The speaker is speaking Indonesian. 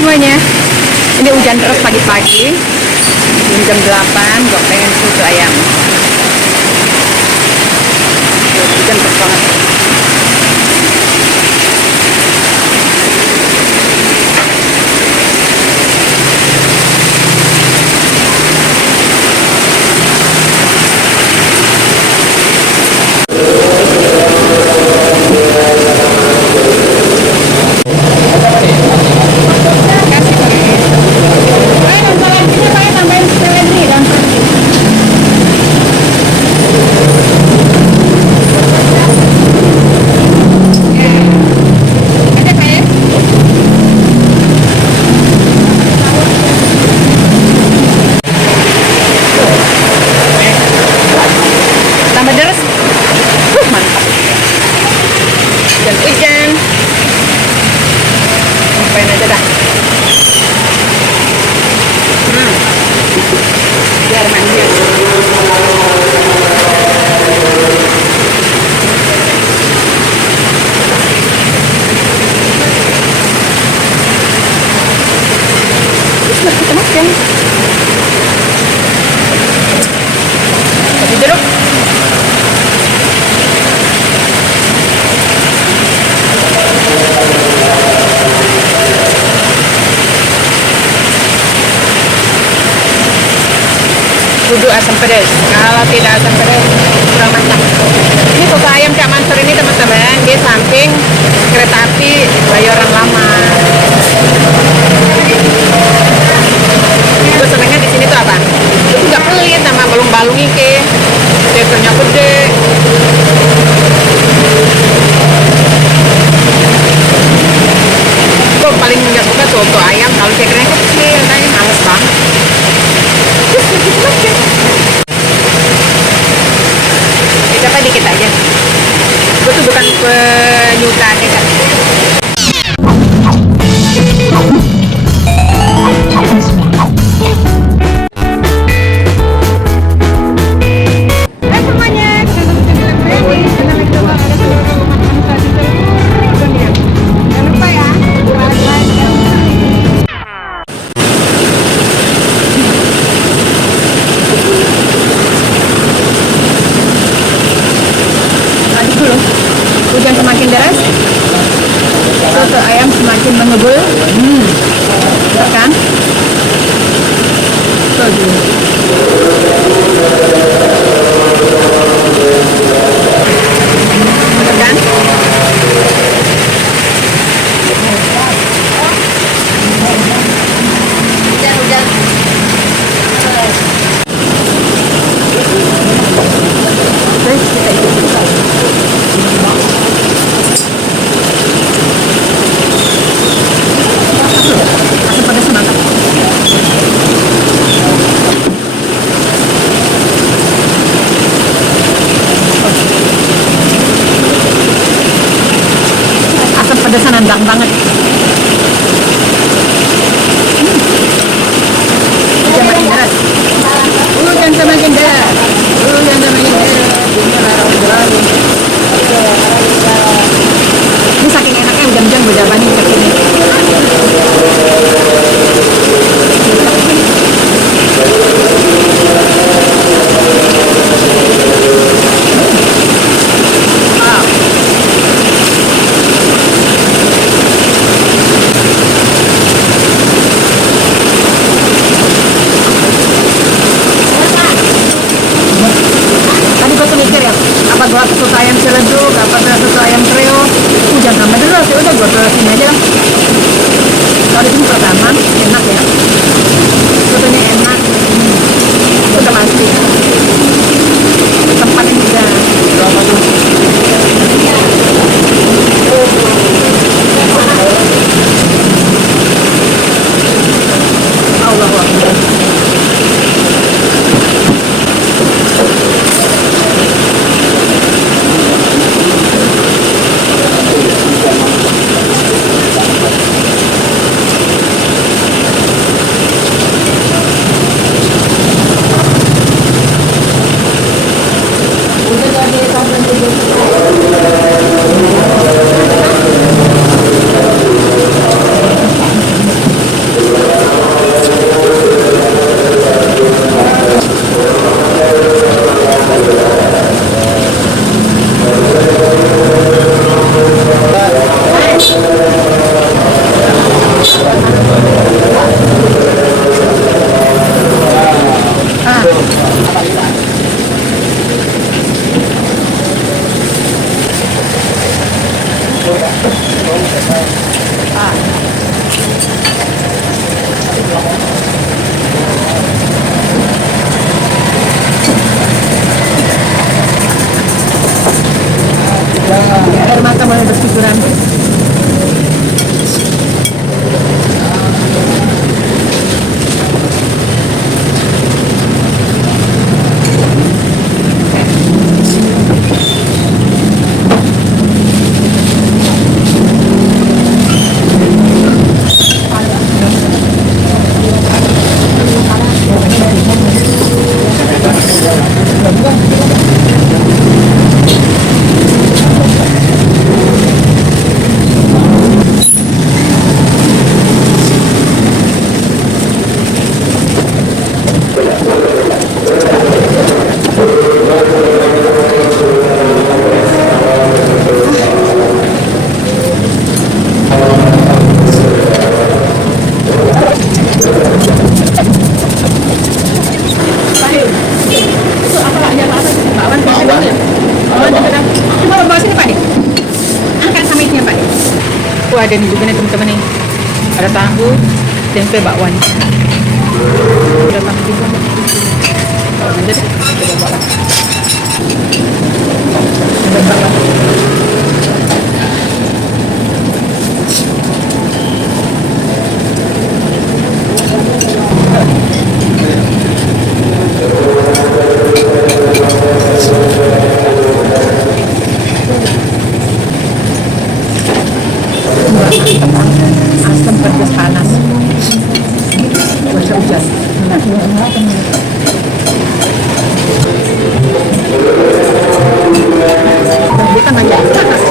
semuanya. Ini hujan deras pagi-pagi. Jam 8, gue pengen soto ayam. Hujan deras banget. Tambah deras, mantap. Dan hujan, ngapain aja dah. Biar manja. Terus kita makan. Kasih jeruk. Kudu asam pedas. Kalau tidak asam pedas kurang mantap. Ini soto ayam Cak Mansur ini teman-teman, dia samping kereta api Bayoran Lama. Gue senengnya di sini tuh apa? Itu nggak pelit sama balung-balung iki. Dekernya gede. Gue paling nggak suka soto ayam kalau cekernya kecil, kayaknya males banget. Terus gitu aja. Coba dikit aja. Gue tuh bukan penyuka kecap. Hai semuanya, jangan lupa ya, hujan semakin deras, soto ayam semakin mengebul. Kan? Kan? Hujan. Terus kita ikut. ada ini juga nih teman-teman nih. Ada tahu, tempe bakwan. Udah tahu juga. Lanjut deh, coba bakwan. Ada bakwan. Asam pedas panas. Cuaca hujan. Kita nggak jadi panas.